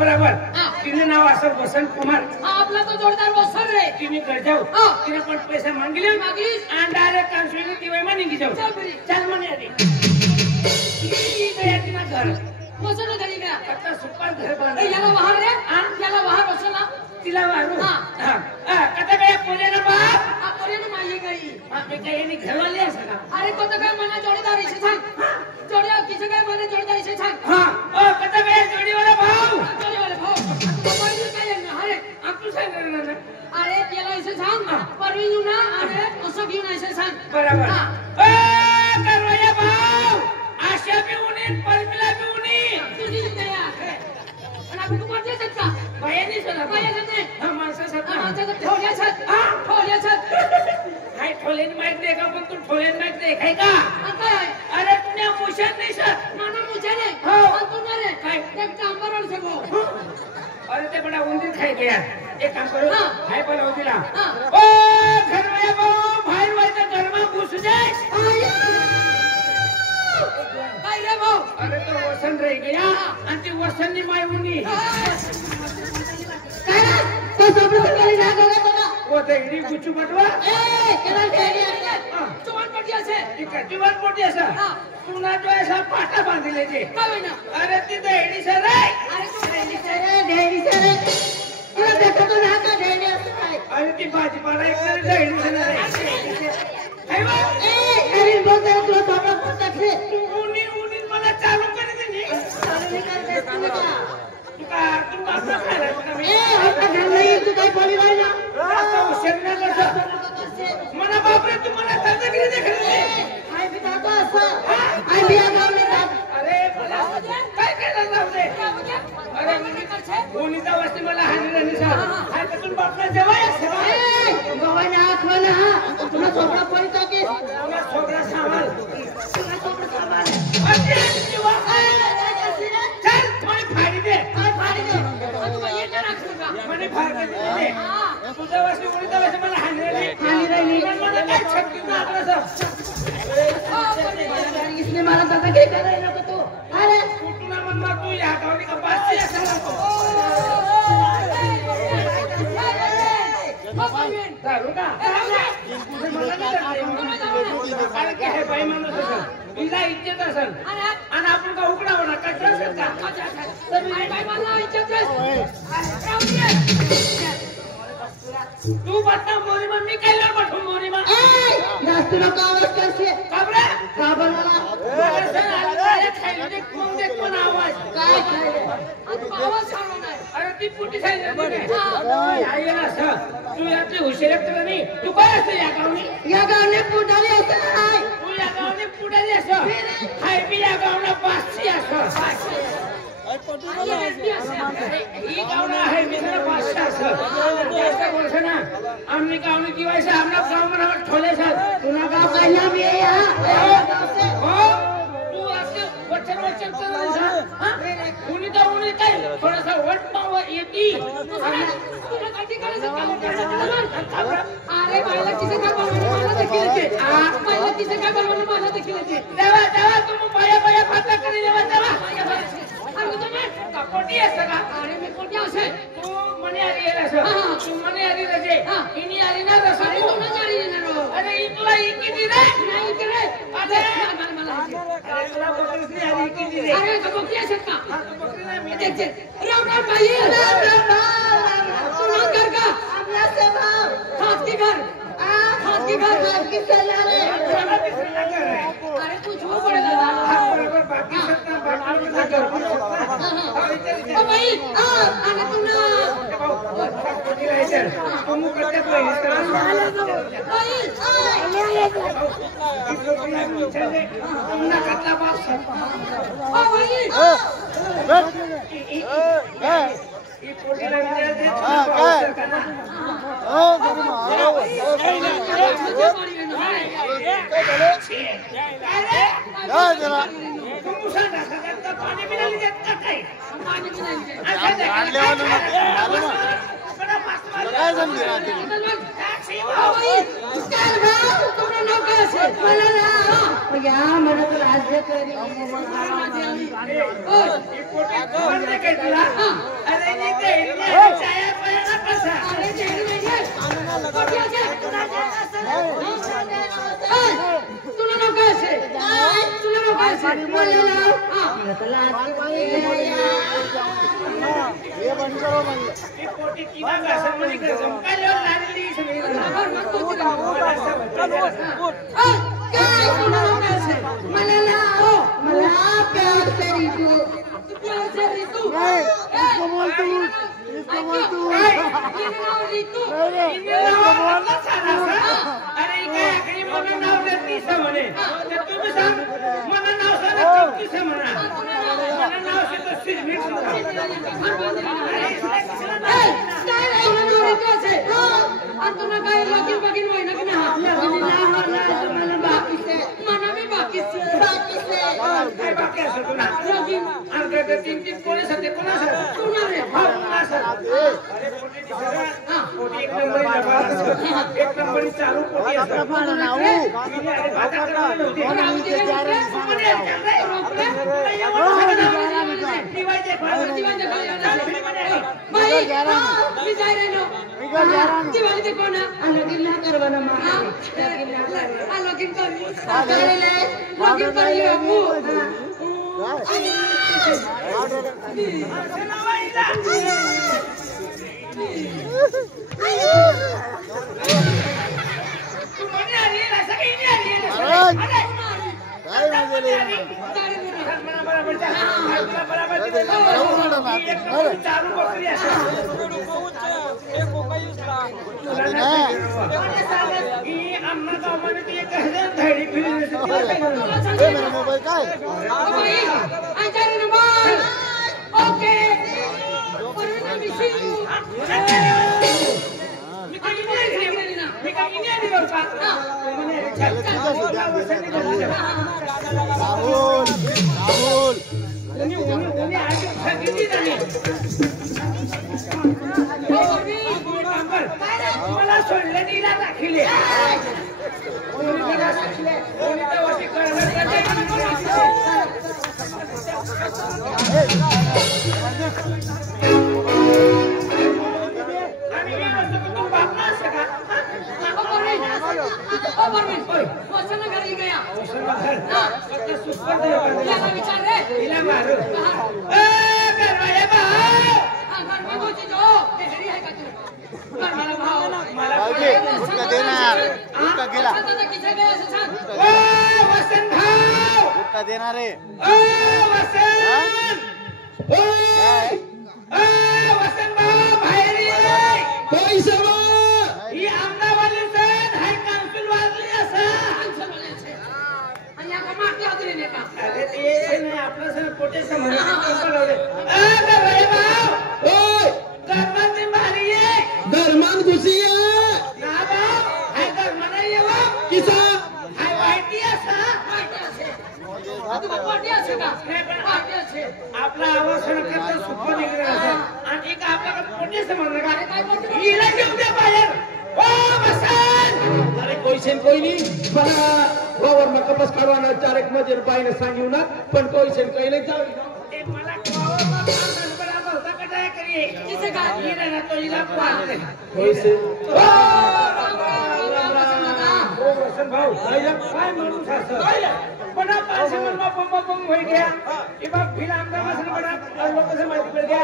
बरोबर तिने नाव असं वसंत कुमार आपला तो जोरदार वसंत रे तिने घर जाऊ तिने पण पैसे मागितले आणि डायरेक्ट कांसुली दिवाई मा निघी जाऊ चल म्हणे आधी तिने घर वसंत घरी गया आता सुपर घर बांधलं याला वाहन रे याला वाहन वसंत तिला मारू कथा काय बोले ना बाप आपले ना माई गई आपले काही नाही घरवाले असं का अरे कोणतं काय मना जोडीदार इसे सांग जोडिया किसे काय मना जोडीदार इसे सांग हां ओ कथा काय जोडीवाला भाऊ जोडीवाला भाऊ मोबाईल काय ना अरे आपलं सांग ना अरे याला इसे सांग परवीन ना अरे असं घेऊन इसे सांग बरोबर ओ करवया भाऊ आशा भी उन्हें परमिला भी उन्हें तुझी दया आणि आपण कुठे जायचं का बायानी सर बाया जाते हां माणसासाठी माणसाचं ठोल्याचं काय ठोलेन माहित नाही का पण तू ठोलेन माहित नाही काय का काय अरे तुने मुशन नाही सर माना मुझे ने हो तू ना रे काय एक काम करो से वो अरे ते बड़ा उंदीर खाई गया एक काम करो हाय बोला उंदीरा ओ घर में वो भाई भाई तो घर में घुस जाए काय रे भाऊ अरे तो वसंत रह गया आणि ती वसंतनी माय उनी काय रे तो सोबत खाली ना गया तो वो देडी गुचू बटवा ए केला देडी आहे चुवान पटी असे ठीक आहे जीवन पोटी असा तुना जो ऐसा पाटा बांधले जे काय होईना अरे ती देडी सर अरे तू देडी सर तुला देखतो तो ना का देडी असं काय अरे ती भाजीपाला एक तर देडी सर आहे बा अरे बोलते तुला थोडा पोट टाकले उनी उनी मला चालू कर दे नी चालू कर दे तू आपला खायला बघा मी आता घर नाही तू काय बोली राहिला आता उशीर न करता मला बापरे तू मला दादागिरी देखले काय बिता तो असं आई बिया गावले अरे मला काय केलं जाऊ दे अरे कोणीचा वस्ती मला हानी नाही सर हाय कसून बापला जेवाय असं गवाना आखवना तुला सोपडा पडतो की तुला सोबरा सामान तुला सोपडा सामान अरे जीवा चल मला फाडी दे काय फाडी दे तू ये करा का मला फाडी दे तुझा वस्ती कोणीचा वस्ती मला हानी नाही मला काय छक्की मारलं सर इसने मारा दादा काय करायला नको तू अरे कुठला म्हणला तू या गावनी का पाचशे असेल दारू का अरे काय बाई माणूस असेल तिला इज्जत असेल आणि आपण का उकडा होणार कचरा असेल का तू बता मोरी मग मी काय लढ पाठवून मोरी मग जास्त नको आवाज करते काबरा का बनवला खायला कोण देत पण आवाज काय खायले आवाज सांगू नाही अरे ती पुटी खायला असं तू यातली हुशार तर नाही तू काय असतं या गावनी या गावने पुढारी असं नाही तू या गावने पुढारी असं हाय बी या गावना पाचशे असं ही गावना आहे मी जरा पाचशे असं जास्त वर्ष ना आम्ही गावनी दिवायचं आमना गाव म्हणा ठोले सर तुला गाव काढला मी या हो तू असं वचन वचन कुणी तर उणी काय थोडासा वट पाव येती तुला काही करायचं काम अरे बायला किसे काय बोलवलं मला देखील येते बायला किसे काय बोलवलं मला देखील येते देवा देवा तुम्ही बाया बाया पाता करी देवा देवा अरे तुम्ही पोटी असं का अरे मी कोणती असे तू मने आली आहे असं तू मने आली रजे इनी आली ना रसा अरे तू ना जारी ना अरे ही तुला ही किती रे नाही की रे अरे मला अरे तुला बकरीच नाही आली किती रे अरे तो बकरी असेल का बकरी नाही मी देख राम राम भाई राम राम तू ना कर का आपला सेवा खास की घर खास की सलाह रे अरे तू झूठ बोलेगा बरोबर बाकी सत्ता बाकी ओ भाई अरे तू ना तुम करते तुमना कतला बाप ओ भाई ये पोटी लगे दे पानी भी नहीं देता कहीं पानी भी नहीं दे काय समजे चल भाऊ तुमने नौका से मला ना या मला तो राज्य करी ये पोटी बंद के दिला मला लाव. ये बंद करो भाई. ती पोटी किंवा घासर मध्ये कसं काय लेवल लागली सगळी काय कोणाला प्यायचंय? मला लाव. मला प्यायचंय ऋतू. तू प्यायचंय ऋतू. इसको बोल तू. इसको बोल तू. ऋतू. अरे काय आखरी मला नाव देत नाही म्हणे तर तुम्ही सांग मला नाव सांगा चौकीस म्हणा मला नाव सांगा सिरमीट काय बाकी असं तुला आमच्याकडे तीन कोणी सध्या कोणा सर अरे पोटी एक नंबरी एक नंबरी चालू पोटी असतात मेरा मोबाइल काय राहुल राहुल मला सोडलं नीला दाखिले उसका देना यार उसका गेला उसका देना रे धर्मान घुसी आपला आवाज करता सुपर निघाला आणि एक आपल्याकडे पोटे समजलं का हिला घेऊन द्या बाहेर ओ बसन अरे कोई सेन कोई नहीं बना वावर में कपस करवाना चार एक मजर बाई ने सांगियो ना पण कोई सेन कोई नहीं जाओ ते मला कवर मत बराबर होता का काय करिए किसे का हिला ना तो हिला पाले कोई से ओ बसन भाऊ काय म्हणून सासर बड़ा पास में बम बम हो गया ये बात फिर आमदा मसन बड़ा लोग से माहिती पड़ गया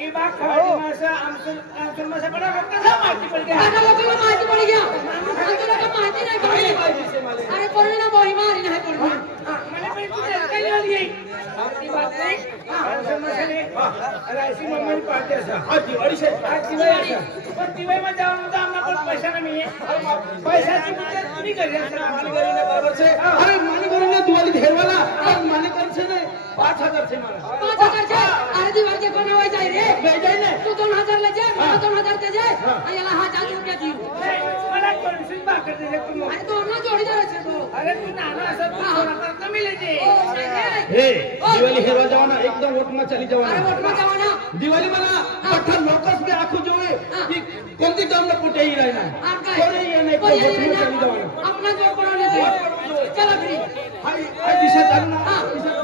ये बात खवाटी मासा आमसन मासा बड़ा कैसा माहिती पड़ गया आता लोकांना माहिती पड गया आमच्या लोकांना माहिती नाही पडली अरे कोणी ना बोली मारी नाही पडली मैंने भाई तुझे कल वाली है आपकी बात नहीं आमसन मासा ने राइसी मम्मी ने पार्टी ऐसा आज दिवाळी से आज दिवाळी पण दिवाळी में जाऊन तो आम्हाला कोण पैसा नाही आहे पैशाची मुदत तुम्ही करी मानी करी ना बराबर से अरे मानी करी ना दिवाळी घेरवाला पण मानी करी से नाही 5000 से मला 5000 चे अरे दिवाळी कोण होय जाय रे नाही जाय ना तू 2000 ला जाय मला 2000 ते जाय आणि याला 1000 रुपये देऊ मला कन्फ्युज बाकर दे तुम्ही आणि दोन जोडीदार आहे तो अरे तू नाना असं तू थोडा तर कमी लेते हे दिवाळी हेरवा जावाना एकदम वोट में चली अरे जावाना वोट में जावाना दिवाळी मला पठ्ठा लोकस में आखो जोए की कोणती कामला कुठे ही राहणार कोणी ये नाही वोट में चली जावाना अपना जोड पडवले चला फ्री हाय हाय दिशा चालू ना दिशा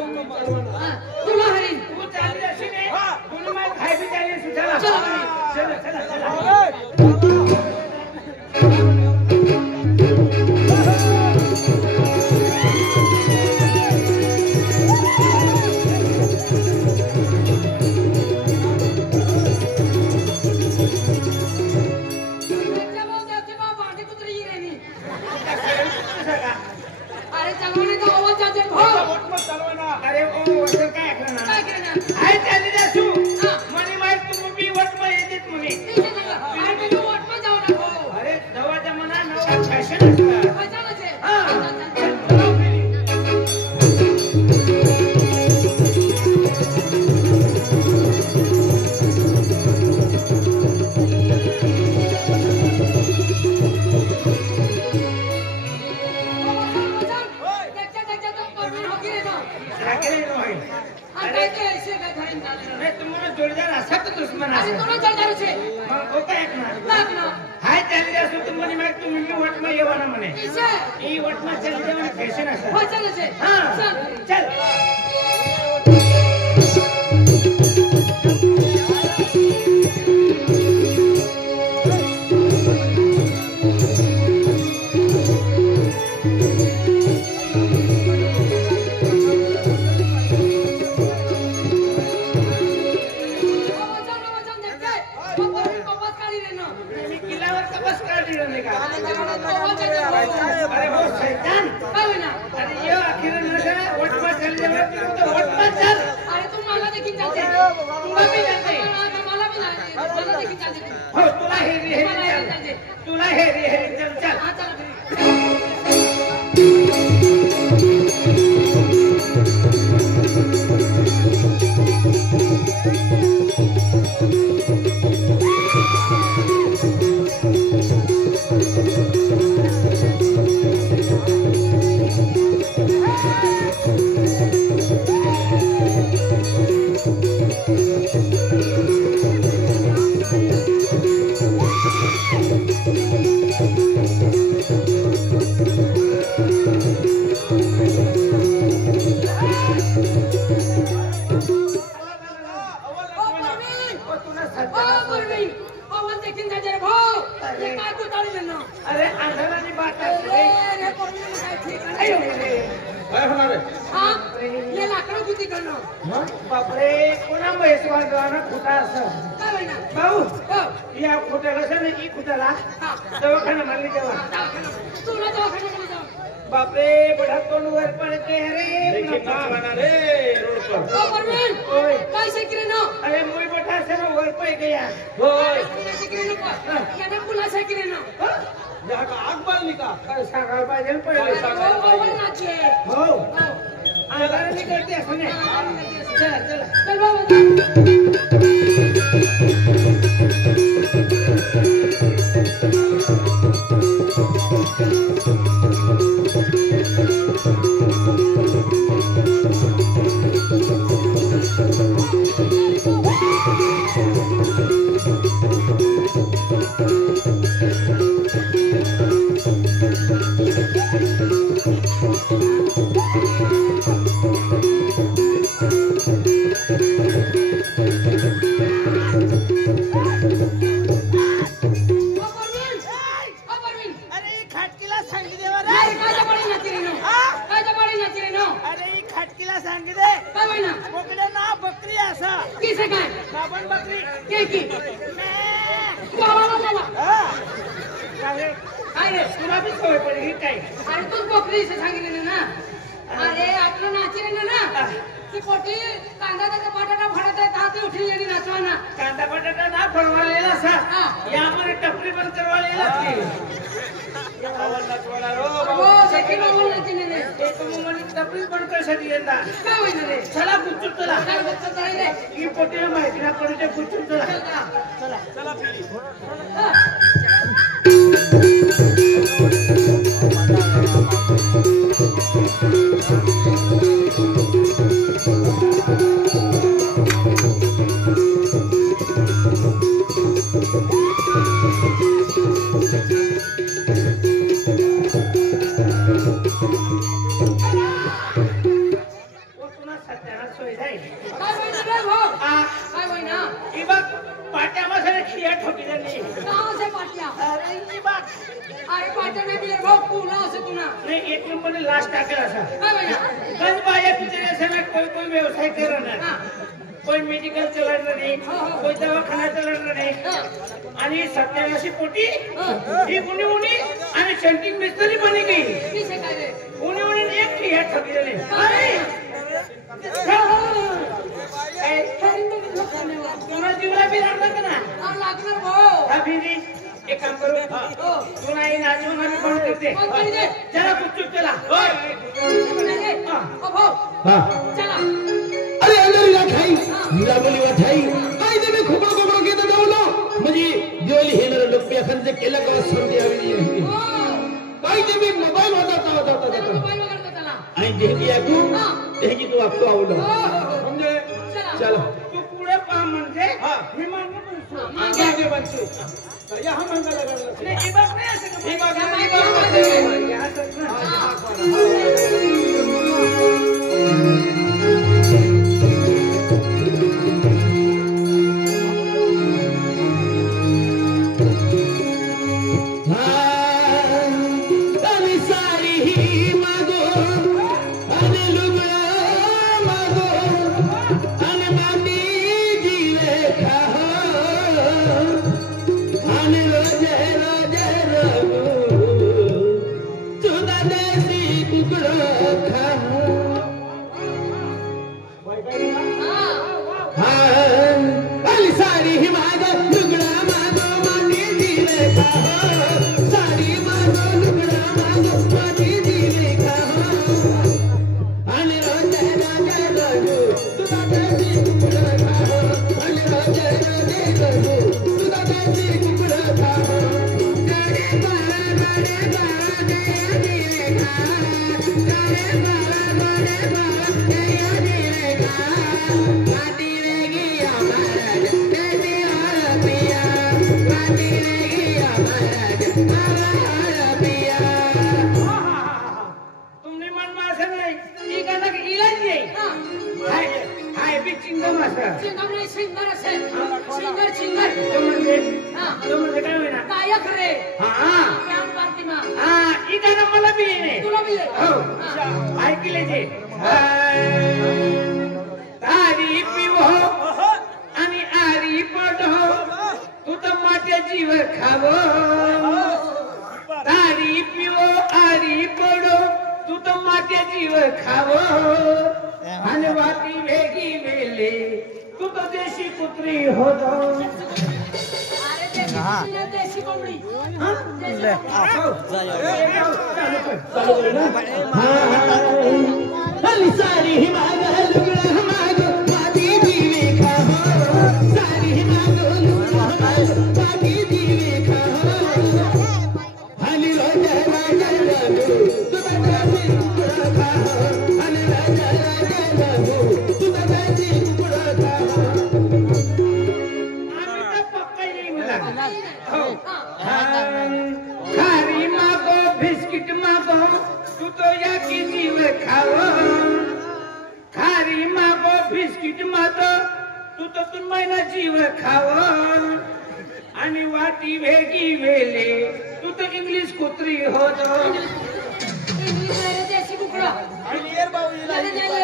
तुला हरी तू चालली अशी नाही तुम्ही मला खाय बी चालली अशी चला चला चला चला चला ना सख्त दुश्मन अरे आहे तुला चढ છે मग हो काय ऐकणार लागना हाय चालली असो तुम्ही म्हणे तुम्ही मी वटमा येवा ना म्हणे ઈશે ही वटमा चालली जेवण फॅशन असं हो ચાલે છે हा ચાલ चल વજન દેખજે પપ્પા પપ્પા કાઢી લેનો मी किल्ल्यावर कबस काढली नाही का અરે अरे हो शैतान काय ना अरे ये अखिर नशा वटमा चालली जेवण तो वटमा चाल अरे तू मला देखील चालते तुला मी जाते मला भी जाते मला देखील चालते हो तुला हेरी हेरी चल तुला हेरी हेरी चल चल हा चला अरे आंधळाची बात असते काय होणार आहे बापरे कोणा महेश्वर गाणं खोटा असं भाऊ या खोट्याला असं ना ही खोट्याला दवाखाना मारली तेव्हा बापरे बडा तोंड वर पडते अरे अरे मुई बठा असे ना वर पै गया आग बाल का सांगायला पाहिजे ना पहिले हो आगाराने करते असं नाही चला चला तुला बी सवय पडली काय अरे तू बोकरी सांगितलं ना अरे आपलं नाचिरे ना ती पोटी कांदा त्याचा बटाटा फडत आहे हाती उठली आणि नाचवाना कांदा बटाटा ना फळवालेला सा यामध्ये टपरी पण करवालेला हो सेकंड ओव्हर नाचिने रे टपरी पण कशासाठी यंदा काय होईल रे चला गुच्चू चला काय बच्चा चालले ही पोटीला माहिती ना पडते गुच्चू चला चला चला लास्ट टाकेल असा गंज बाया पिक्चर ऐसा ना कोई व्यवसाय करना कोई मेडिकल चलाना नहीं कोई दवाखाना चलाना नहीं आणि सत्यानाशी पोटी ही उनी उनी आणि सेंटिंग मिस्त्री बनी गई उनी उनी एक की है ठगी दिले तुला जीवला भी लागला का ना लागणार भाऊ अभी एक काम करो तू नाही नाचून आम्ही बंद करते जरा कुछ चला चला अरे अंधारी राखाई निराबली वाठाई काय ते मी खोबळ खोबळ घेत जावलो म्हणजे दिवाळी हेनर लोक एखादे केला का संधी हवी काय ते मी मोबाईल वाजवता आणि जेही ऐकू तेही तू आपतो आवडलो म्हणजे चला तू पुढे पहा म्हणजे मी मान्य म्हणतो मागे बच्चू या हम मंगल करला नाही हे बाग नाही असं ही बाग हे असंच ना तुमने मन में असं नाही ई गाणं की इलाज नाही हाय हाय बी चिंगम असं चिंगम नाही सिंगर असेल सिंगर तो म्हणजे काय होईना गायक रे हा प्राण पार्टीमा हा ई गाणं मला बी येणे तुला बी हो ऐकले जे तारी पिवो आणि आरी पडो तू तर माझ्या जीव खावो तारी पिवो आरी पडो तू तर माझ्या जीव खावो आणि वाटी वेगी वेले तू तर देशी कुत्री होतो अरे देशी कोंबडी सारी ही मागं लुगडं मागं माझी जीवे खाहो सारी ही मागं लुगडं मागं माझी जीवे खाहो आणि राजा राजा लागू तुझा जाती कुकडं खाहो आणि राजा राजा लागू तुझा जाती कुकडं खाहो आम्ही तर पक्का येई मला हो खारी मागो बिस्किट मागो तू तो या की जीव खावो खारी मागो बिस्किट मागो तू तो तुम महिना जीव खावो आणि वाटी वेगी वेले तू तो इंग्लिश कुत्री होतो इंग्लिश रे देशी कुकडा आणि एअर बाऊ